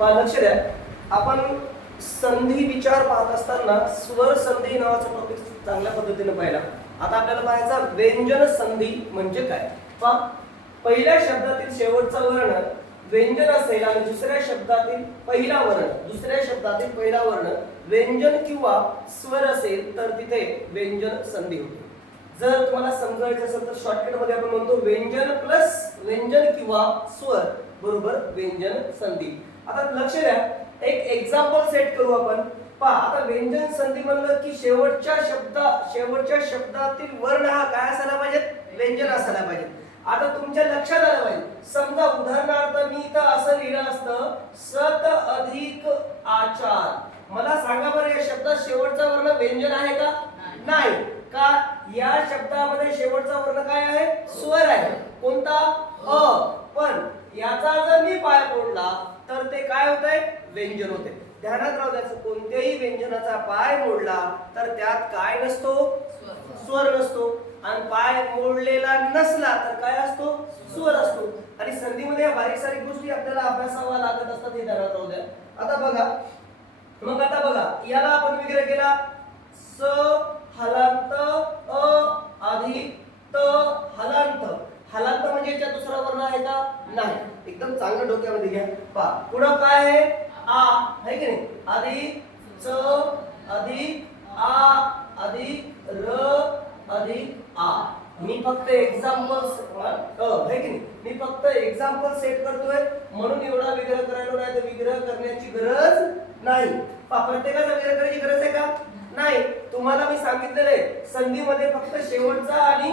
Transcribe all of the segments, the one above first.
पहा लक्ष द्या. आपण संधी विचार पाहत असताना स्वर संधी नावाचा टॉपिक चांगल्या पद्धतीने पाहिला. आता आपल्याला पाहायचा व्यंजन संधी म्हणजे काय? पहा पहिल्या शब्दातील शेवटचा वर्ण व्यंजन असेल आणि दुसऱ्या शब्दातील पहिला वर्ण दुसऱ्या शब्दातील पहिला वर्ण व्यंजन किंवा स्वर असेल तर तिथे व्यंजन संधी होते. जर तुम्हाला समजायचं असेल तर शॉर्टकटमध्ये आपण म्हणतो व्यंजन प्लस व्यंजन किंवा स्वर बरोबर? व्यंजन संधी. आता लक्ष द्या. एक एक्झाम्पल सेट करू आपण. पहा आता व्यंजन संधी म्हणलं की शेवटच्या शब्दा शेवटच्या शब्दातील वर्ण हा काय असायला पाहिजे व्यंजन असायला पाहिजे आता तुमच्या लक्षात आलं पाहिजे. समजा उदाहरणार्थ मी इथं असं लिहिलं असतं सत अधिक आचार. मला सांगा बरं या शब्दात शेवटचा वर्ण व्यंजन आहे का? नाही. का? या शब्दामध्ये शेवटचा वर्ण काय आहे? स्वर आहे. कोणता? अ. पण याचा जर मी पाय मोडला तर ते काय होतंय? व्यंजन होते ध्यानात राहू द्यायचं कोणत्याही व्यंजनाचा पाय मोडला तर त्यात काय नसतो? स्वर नसतो. आणि पाय मोडलेला नसला तर काय असतो? स्वर असतो. आणि संधीमध्ये या बारीक सारीक गोष्टी आपल्याला अभ्यासावा लागत असतात हे ध्यानात राहू द्या. आता बघा. मग आता बघा. याला आपण विग्रह केला. स हलांत अ अधिक त हलांत. हलांत म्हणजे याच्या दुसरा वर्ण आहे का? नाही. एकदम चांगलं डोक्यामध्ये घ्या. पा पुढं काय आहे? आ आहे की नाही? अधिक च अधिक आ अधिक र अधिक आ. मी फक्त एक्झाम्पल है? की नाही? मी फक्त एक्झाम्पल सेट करतोय. म्हणून एवढा विग्रह करायला नाही तर विग्रह करण्याची गरज नाही. प्रत्येकाचा विग्रह करायची गरज आहे का? नाही तुम्हाला मी सांगितलेलं आहे संधीमध्ये फक्त शेवटचा आणि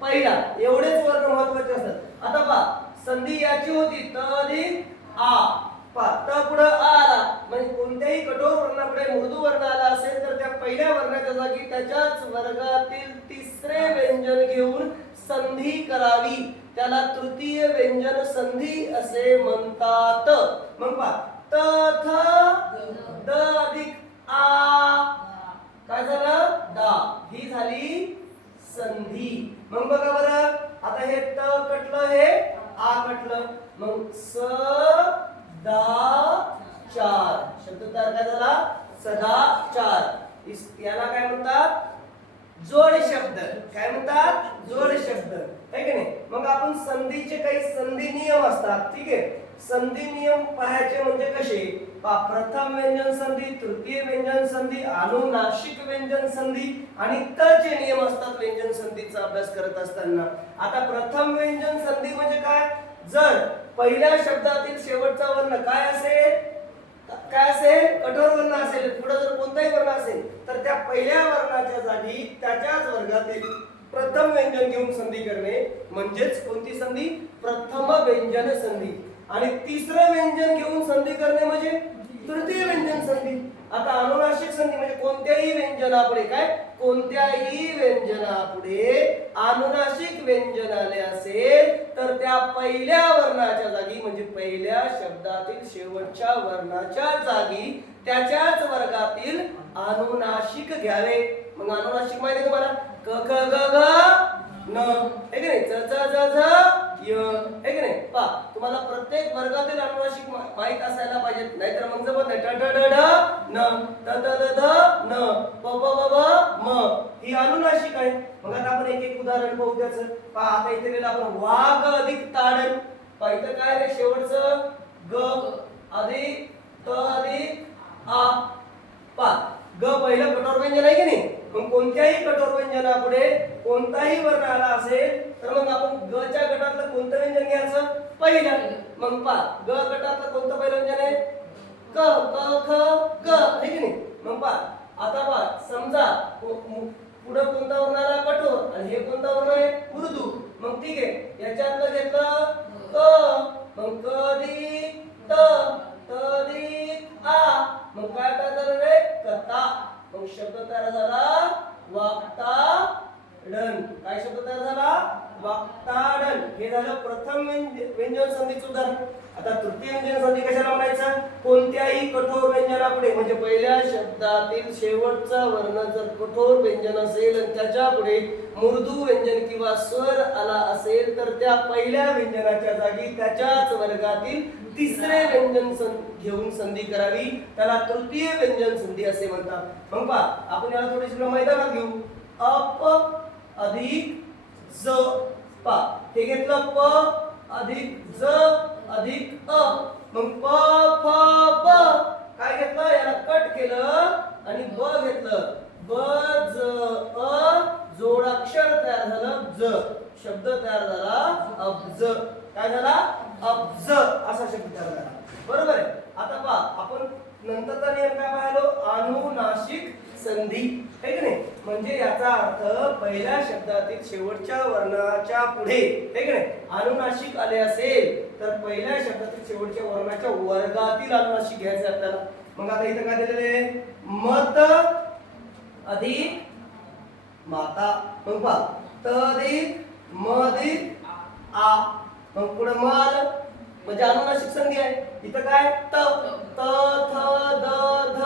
पहिला एवढेच वर्ण महत्त्वाचे असतात. आता पा संधी याची होती त अधिक आ पा त पुढे आ आला. म्हणजे कोणत्याही कठोर वर्णापुढे मृदू वर्ण आला असेल तर त्या पहिल्या वर्णाच्या जागी त्याच्याच वर्गातील तिसरे व्यंजन घेऊन संधी करावी. त्याला तृतीय व्यंजन संधी असे म्हणतात. मग पा त द अधिक आ काय झालं? दा. ही झाली संधी. मग बघा बरं. आता हे त कटलं हे आ कटलं. मग स दा चार. शब्द तयार काय झाला? सदा चार. याला काय म्हणतात? जोड शब्द. काय म्हणतात? जोड शब्द. आहे की नाही? मग आपण संधीचे काही संधी नियम असतात. ठीक आहे? संधी नियम पाहायचे म्हणजे कसे? पहा, प्रथम व्यंजन संधी तृतीय व्यंजन संधी अनुनाशिक व्यंजन संधी आणि त चे नियम असतात व्यंजन संधीचा अभ्यास करत असताना. आता प्रथम व्यंजन संधी म्हणजे काय? जर पहिल्या शब्दातील शेवटचा वर्ण काय असेल? काय असेल? कठोर वर्ण असेल. पुढे जर कोणताही वर्ण असेल तर त्या पहिल्या वर्णाच्या जागी त्याच्याच वर्गातील प्रथम व्यंजन घेऊन संधी करणे म्हणजेच कोणती संधी? प्रथम व्यंजन संधी. आणि तिसरं व्यंजन घेऊन संधी करणे म्हणजे तृतीय व्यंजन संधी. आता अनुनाशिक संधी म्हणजे कोणत्याही व्यंजनापुढे काय? कोणत्याही व्यंजनापुढे अनुनाशिक व्यंजन आले असेल तर त्या पहिल्या वर्णाच्या जागी म्हणजे पहिल्या शब्दातील शेवटच्या वर्णाच्या जागी त्याच्याच वर्गातील अनुनाशिक घ्यावे. मग अनुनाशिक माहिती तुम्हाला? क ख ग घ न. हे की नाही? च च ज झ य हे की नाही? पा तुम्हाला प्रत्येक वर्गातील अनुवांशिक मा- माहीत असायला पाहिजे. नाहीतर मग जमत नाही. ट ड ढ न त त द ध न प प ब ब म. ही अनुनाशिक आहे. मग आता आपण एक एक उदाहरण पाहू त्याचं. पहा आता इथे गेलं आपण वाघ अधिक ताडण पा इथं काय रे शेवटचं ग अधिक त अधिक आ. पा ग पहिलं कठोर व्यंजन आहे की नाही? मग कोणत्याही कठोर व्यंजनापुढे कोणताही वर्ण आला असेल तर मग आपण ग च्या गटातलं कोणतं व्यंजन घ्यायचं? पहिलं. मग पा. ग गटातलं कोणतं पहिलं व्यंजन आहे? क क ख ग. आहे की नाही? मग पा. आता पा. समजा पुढं कोणता वर्ण आला? कठोर. आणि हे कोणता वर्ण आहे? मृदू. मग ठीक आहे. याच्यातलं घेतलं क. मग कधी त. तरी आ. मग काय काय झालं रे कथा. मग शब्द तयार झाला वागता डन काय शब्द तयार झाला? वाक्ताडन हे झालं प्रथम व्यंजन संधीचं उदाहरण. आता तृतीय व्यंजन संधी कशाला म्हणायचं? कोणत्याही कठोर व्यंजनापुढे म्हणजे पहिल्या शब्दातील शेवटचा वर्ण जर कठोर व्यंजन असेल आणि त्याच्या पुढे मृदू व्यंजन किंवा स्वर आला असेल तर त्या पहिल्या व्यंजनाच्या जागी त्याच्याच वर्गातील तिसरे व्यंजन घेऊन संधी करावी. त्याला तृतीय व्यंजन संधी असे म्हणतात. मग पा आपण याला थोडीशी मैदानात घेऊ. अप अधिक ज पा. हे घेतलं प अधिक ज अधिक अ. मग प फ ब. काय घेतलं? याला कट केलं आणि ब घेतलं. ब ज अ. जोडाक्षर तयार झालं ज. शब्द तयार झाला अब्ज. काय झाला? अब्ज. असा शब्द तयार झाला. बरोबर आहे? आता पहा आपण नंतरचा नियम काय पाहिलो? अनुनाशिक संधी. है की नाही? म्हणजे याचा अर्थ पहिल्या शब्दातील शेवटच्या वर्णाच्या पुढे है की नाही? आले असेल तर पहिल्या शब्दातील शेवटच्या वर्णाच्या वर्गातील अनुनाशिक घ्यायचे आपल्याला. मग आता इथं काय दिलेलं आहे? मत अधिक माता. मग पा तधिक अधिक म अधिक आ. मग पुढे मल आलं म्हणजे अनुनाशिक संधी आहे. इथं काय? त त थ द ध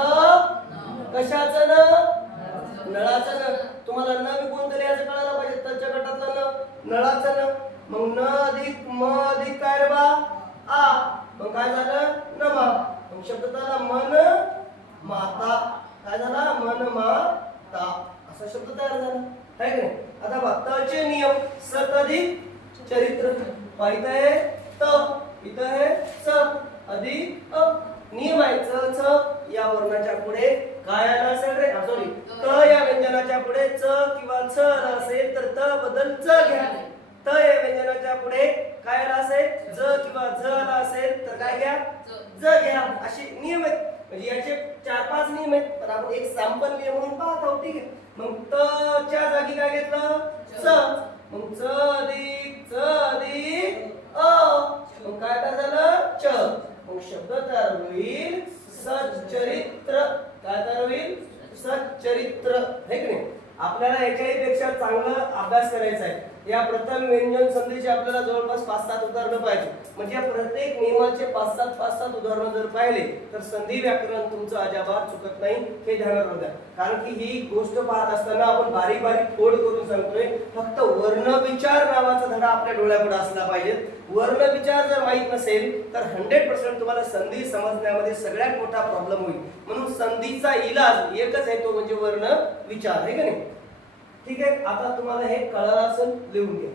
कशाचं न नळाचं न तुम्हाला न बी कोणतं लिहायचं कळायला पाहिजे त्याच्या गटातलं न नळाचं न मग न अधिक म अधिक काय रे बा आ मग काय झालं नमा मग शब्द झाला मन माता. काय झाला? मन माता. असा शब्द तयार झाला. आहे की आता बघ तचे नियम सत अधिक चरित्र. पाहिजे आहे त इथं आहे स अधिक अ. नियम आहे च च. या वर्णाच्या पुढे काय आला असेल रे? सॉरी त या व्यंजनाच्या पुढे च किंवा छ आला असेल तर त बदल च घ्या. त या व्यंजनाच्या पुढे काय असेल? ज किंवा झ आला असेल तर काय घ्या? ज. घ्या. असे नियम आहेत. म्हणजे याचे चार पाच नियम आहेत. पण आपण एक सॅम्पल नियम म्हणून पाहत आहोत. ठीक आहे? मग त च्या जागी काय घेतलं? च. मग च अधिक च अधिक अ. मग काय तयार झालं? च. मग शब्द तयार होईल. सच्चरित्र. काय तयार होईल? सच्चरित्र. हे की नाही? आपल्याला याच्याही पेक्षा चांगला अभ्यास करायचा आहे. या प्रथम व्यंजन संधीचे आपल्याला जवळपास पाच सात उदाहरणं पाहिजे. म्हणजे या प्रत्येक नियमाचे पाच सात पाच सात उदाहरणं जर पाहिले तर संधी व्याकरण तुमचं अजाबात चुकत नाही हे ध्यानात राहू द्या कारण की ही गोष्ट पाहत असताना आपण बारीक बारीक फोड करून सांगतोय फक्त वर्ण विचार नावाचा धडा आपल्या डोळ्यापुढे असला पाहिजे. वर्ण विचार जर माहीत नसेल तर हंड्रेड पर्सेंट तुम्हाला संधी समजण्यामध्ये सगळ्यात मोठा प्रॉब्लेम होईल. म्हणून संधीचा इलाज एकच आहे तो म्हणजे वर्ण विचार आहे का नाही? ठीक आहे? आता तुम्हाला हे कळलं असेल लिहून घ्या.